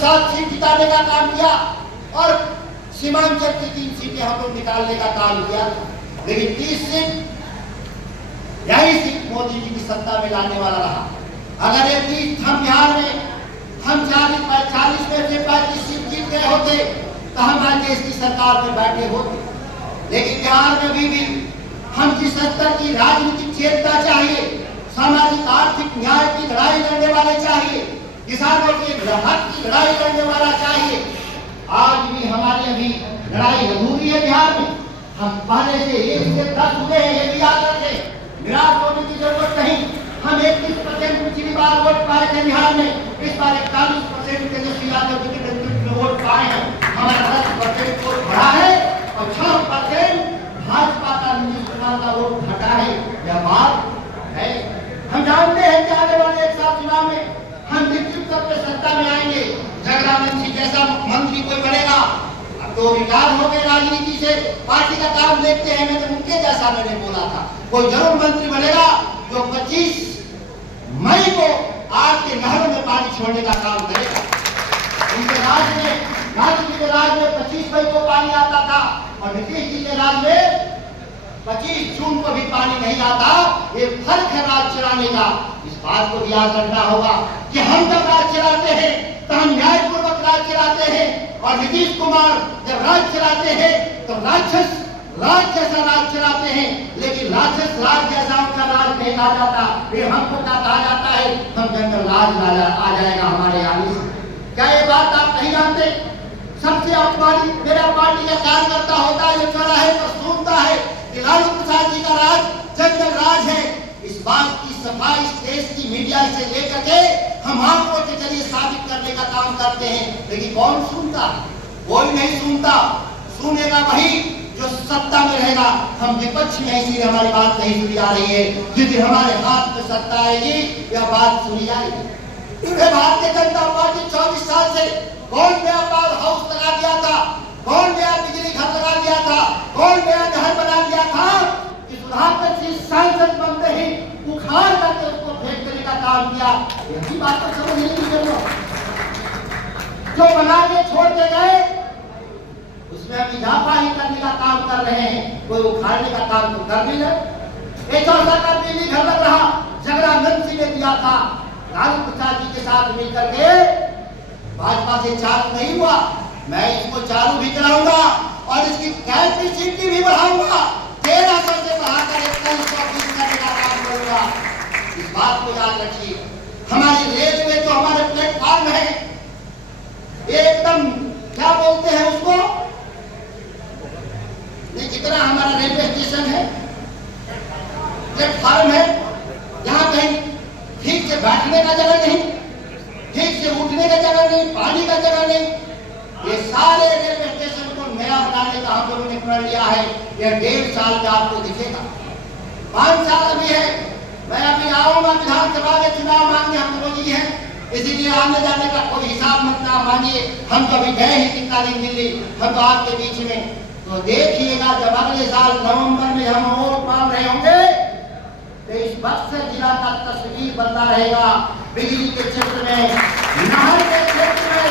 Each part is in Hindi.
7 सीट जिताने का काम किया और सीमांचल की 3 सीटें हम लोग निकालने का काम किया। लेकिन 30 सीट यही सीट मोदी जी की सत्ता में लाने वाला रहा। अगर ये 30 हम बिहार में हम 40 में से 35 सीट जीत गए होते तो हम आज देश की सरकार में बैठे होते। लेकिन बिहार में भी हम जिस स्तर की राजनीतिक चेतना चाहिए, सामाजिक आर्थिक न्याय की लड़ाई लड़ने वाले चाहिए, किसानों के हक की लड़ाई लड़ने वाला चाहिए, आज भी हमारी अभी लड़ाई अधूरी है बिहार में। हम पहले से 1 से 10 हुए हैं, ये भी याद रखें। निराश होने की जरूरत नहीं। हम 21% पिछली बार वोट पाए थे बिहार में, इस बार 41% तेजस्वी यादव जी के नेतृत्व में वोट पाए हैं। हमारा 10% वोट बढ़ा है और 6% भाजपा का नीतीश कुमार का वोट घटा है। यह बात है। हम जानते हैं कि आने वाले 1 साल चुनाव में हम निश्चित तौर पर सत्ता में आएंगे। जगदानंद सिंह जैसा मुख्यमंत्री कोई बनेगा, अब तो रिटायर हो गए राजनीति से, पार्टी का काम देखते हैं। मैं तो उनके जैसा मैंने बोला था, कोई जरूर मंत्री बनेगा जो 25 मई को आग के नहरों में पानी छोड़ने का काम करेगा। उनके राज में, गांधी जी के राज में 25 मई को पानी आता था और नीतीश जी के राज में 25 जून को भी पानी नहीं आता। ये फर्क है राज चलाने का। इस बात को भी याद रखना होगा कि हम जब राज चलाते हैं तो हम न्यायपूर्वक राज चलाते हैं, और नीतीश कुमार जब राज चलाते हैं तो राक्षस राज जैसा राज चलाते हैं। लेकिन राक्षस राज जैसा उनका राज नहीं कहा जाता, फिर हमको क्या कहा जाता है, हम जंगल राज आ जाएगा हमारे आने से। क्या ये बात आप नहीं जानते? सबसे अपमानित मेरा पार्टी का कार्यकर्ता होता है जो चौराहे पर सुनता है कि लालू प्रसाद जी का राज जंगल राज है। इस बात की सफाई इस देश की मीडिया से लेकर के हम आंकड़ों के जरिए साबित करने का काम करते हैं। लेकिन कौन सुनता? कोई नहीं सुनता। सुनेगा वही जो सत्ता में रहेगा। हम विपक्ष में, इसलिए हमारी बात नहीं सुनी जा रही है। जिस दिन हमारे हाथ में सत्ता आएगी यह बात सुनी जाएगी। भारतीय जनता पार्टी 24 साल से कौन नया पावर हाउस लगा दिया था, कौन नया बिजली घर लगा दिया था, कौन नया नहर बना दिया था? कि सुधाकर सिंह सांसद बनते ही उखाड़ करके उसको फेंक देने का काम किया। यही बात तो समझने की जरूरत। जो बना के छोड़ के गए उसमें हम इजाफा ही करने का काम कर रहे हैं, कोई उखाड़ने का काम तो कर नहीं रहे। एक चौथा का बिजली घर लग रहा जगदानंद सिंह ने दिया था, लालू प्रसाद जी के साथ मिलकर के। भाजपा से चालू नहीं हुआ, मैं इसको चालू भी कराऊंगा और इसकी कैपेसिटी भी बढ़ाऊंगा। 1300 से बढ़ाकर 2120 करने का काम करूंगा। इस बात को याद रखिए। हमारी रेलवे जो हमारे प्लेटफॉर्म है, एकदम क्या बोलते हैं उसको, जितना हमारा रेलवे स्टेशन है, प्लेटफॉर्म है, यहाँ कहीं ठीक से बैठने का जगह नहीं, ठीक से उठने का जगह नहीं, पानी का जगह नहीं। ये सारे रेलवे स्टेशन को नया बनाने का हम लोगों ने प्रण लिया है। यह 1.5 साल का आपको दिखेगा। 5 साल अभी है। मैं अभी आऊंगा विधानसभा में चुनाव मांगने, हम लोग ही हैं, इसीलिए आने जाने का कोई हिसाब मत ना मांगिए। हम तो अभी गए ही कितना दिन दिल्ली, हम तो आपके बीच में। तो देखिएगा जब अगले साल नवंबर में हम वोट मांग रहे होंगे तो इस बक्सर जिला का तस्वीर बनता रहेगा। बिजली के क्षेत्र में, नहर के क्षेत्र में,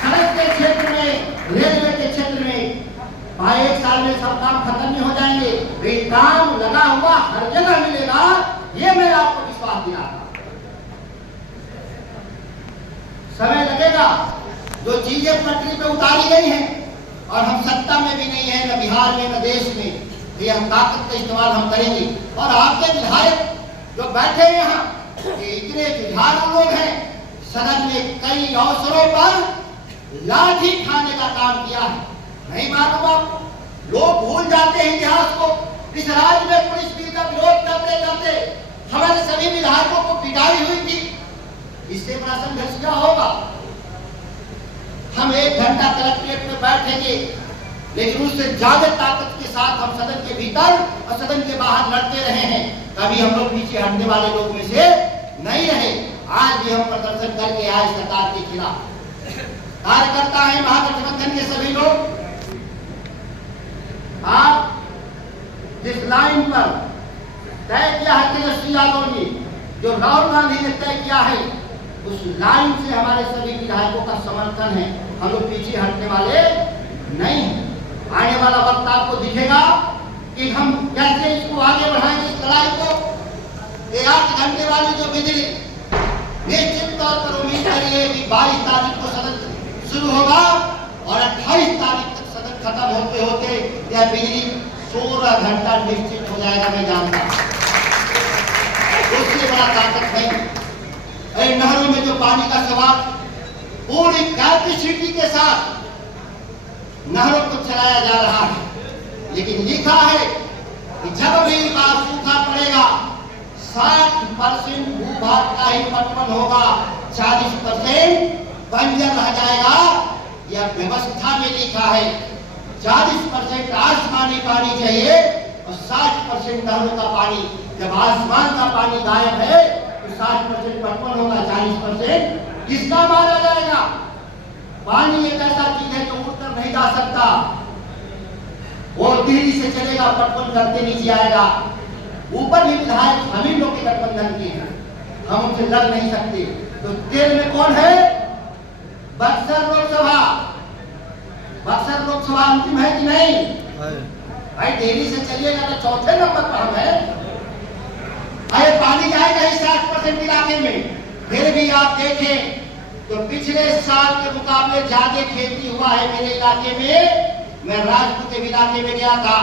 सड़क के क्षेत्र में, रेलवे के क्षेत्र में 1 साल में सब काम खत्म नहीं हो जाएंगे। काम लगा हुआ हर जगह मिलेगा, ये मैं आपको विश्वास दिलाता हूं। समय लगेगा। जो चीजें पटरी पे उतारी गई हैं और हम सत्ता में भी नहीं है, न बिहार में न देश में, ये हम ताकत का इस्तेमाल हम करेंगे। और आपके विधायक जो बैठे हैं यहाँ, ये इतने जुझारू लोग हैं, सदन में कई अवसरों पर लाठी खाने का काम किया है। नहीं मालूम आपको? लोग भूल जाते हैं इतिहास को। इस राज्य में पुलिस बिल का विरोध करते करते हमारे सभी विधायकों को पिटाई हुई थी। इससे बड़ा संघर्ष क्या होगा? हम 1 घंटा कलेक्ट्रेट में बैठेंगे, लेकिन उससे ज्यादा ताकत के साथ हम सदन के भीतर और सदन के बाहर लड़ते रहे हैं। कभी हम लोग पीछे हटने वाले लोग में से नहीं रहे। आज भी हम प्रदर्शन करके आए सरकार के खिलाफ। कार्यकर्ता है महागठबंधन के सभी लोग। आप जिस लाइन पर तय किया है तेजस्वी यादव ने, जो राहुल गांधी ने तय किया है, उस लाइन से हमारे सभी विधायकों का समर्थन है। हम लोग पीछे हटने वाले नहीं। आने वाला वक्त आपको दिखेगा कि हम कैसे इसको आगे बढ़ाएंगे, इस लड़ाई को। ये 8 घंटे वाली जो बिजली, निश्चित तौर पर उम्मीद करिए कि 22 तारीख को सदन शुरू होगा और 28 तारीख तक सदन खत्म होते होते यह बिजली 16 घंटा निश्चित हो जाएगा। मैं जानता हूं उससे बड़ा ताकत नहीं। अरे नहरों में जो पानी का सवाल पूरी कैपेसिटी के साथ नहरों को चलाया जा रहा है, लेकिन लिखा है कि जब भी सूखा पड़ेगा 60% भूभाग का ही पटवन होगा, 40% बंजर रह जाएगा। यह व्यवस्था में लिखा है 40% आसमानी पानी चाहिए और 60% नहरों का पानी। जब आसमान का पानी गायब है तो 60% पटवन होगा, 40% किसका माना जाएगा? पानी एक ऐसा चीज है जो उड़कर नहीं जा सकता, वो तेजी से चलेगा, पटवन करते नीचे आएगा। ऊपर भी विधायक हम ही लोग के गठबंधन के हैं, हम उनसे लड़ नहीं सकते। तो तेल में कौन है? बक्सर लोकसभा। बक्सर लोकसभा अंतिम है कि नहीं? भाई देरी से चलिएगा तो चौथे नंबर पर हम है। अरे पानी जाएगा ही 60% इलाके में। फिर भी आप देखें तो पिछले साल के मुकाबले ज्यादा खेती हुआ है मेरे इलाके में। मैं राजपुर के इलाके में गया था,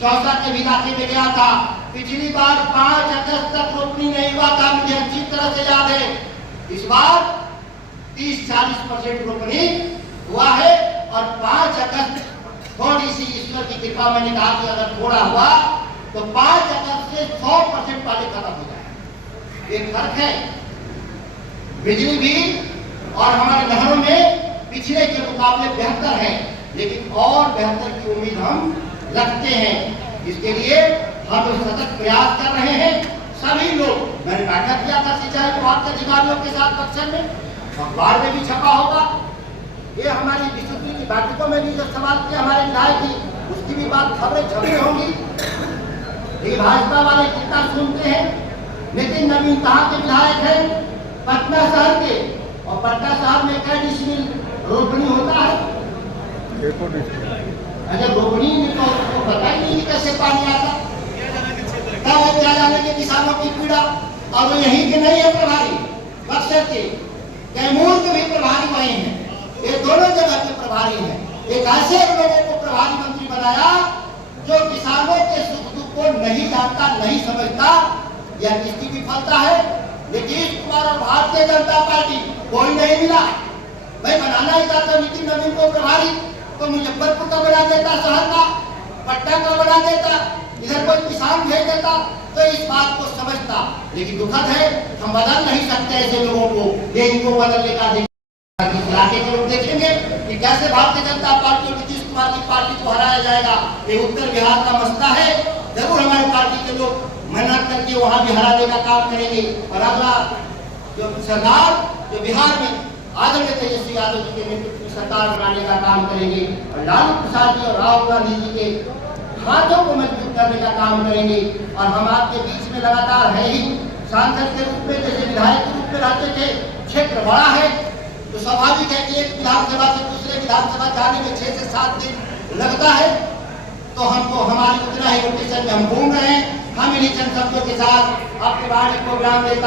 चौसा के इलाके में गया था। पिछली बार 5 अगस्त तक रोपनी नहीं हुआ था, मुझे अच्छी तरह से याद है। इस बार 30-40% रोपनी हुआ है और 5 अगस्त थोड़ी सी ईश्वर की कृपा, मैंने कहा कि अगर थोड़ा हुआ तो 5 अगस्त से 100% पानी खत्म हो जाए। एक फर्क है। बिजली भी और हमारे नहरों में पिछले के मुकाबले बेहतर है, लेकिन और बेहतर की उम्मीद हम रखते हैं। इसके लिए हम सतत प्रयास कर रहे हैं सभी लोग। मैंने बैठक किया था सिंचाई विभाग के अधिकारियों के साथ बक्सर में, अखबार में भी छपा होगा। ये हमारी विशुद्धि की बैठकों में भी जो सवाल किए हमारे विधायक की, उसकी भी बात खबरें छपी होंगी। ये भाजपा वाले कितना सुनते हैं। नितिन नवीन कहाँ के विधायक हैं? पटना शहर के। और पटना शहर में क्या डिसमिल रोपनी होता है? अगर रोपनी में तो पता ही नहीं कैसे पानी आता, क्या वो क्या जाने के किसानों की पीड़ा। और वो यहीं के नहीं है प्रभारी, बक्सर के, कैमूर के भी प्रभारी वही हैं। ये दोनों जगह के प्रभारी हैं। एक ऐसे लोगों को प्रभारी मंत्री बनाया जो किसानों के सुख दुख को नहीं जानता, नहीं समझता। यह किसकी विफलता है? नीतीश कुमार और भारतीय जनता पार्टी, कोई नहीं मिला। भाई बनाना ही था नितिन नवीन को प्रभारी, तो मुजफ्फरपुर का बना देता, शहर का, पटना का बना देता, इधर कोई किसान भेज देता, तो इस बात को समझता। लेकिन दुखद है, हम बदल नहीं सकते ऐसे लोगों को। ये इनको बदलने का इलाके के लोग देखेंगे कि कैसे भारतीय जनता पार्टी और नीतीश कुमार की पार्टी को हराया जाएगा। ये उत्तर बिहार का मसला है। जरूर हमारी पार्टी के लोग मेहनत करके वहां भी हराने का काम करेंगे। और अगला जो सरकार जो बिहार में आदरणीय तेजस्वी यादव जी के नेतृत्व में सरकार बनाने का काम करेंगे और लालू प्रसाद जी और राहुल गांधी जी के हाथों को मजबूत करने का काम करेंगे। और हम आपके बीच में लगातार है ही, सांसद के रूप में, जैसे विधायक के रूप में रहते थे। क्षेत्र बड़ा है तो स्वाभाविक है कि एक विधानसभा से दूसरे विधानसभा जाने में 6 से 7 दिन लगता है। तो हमको हमारी उतना ही रोटेशन में हम घूम रहे हैं। हम इन्हीं चंद शब्दों के साथ आपके बारे में प्रोग्राम देता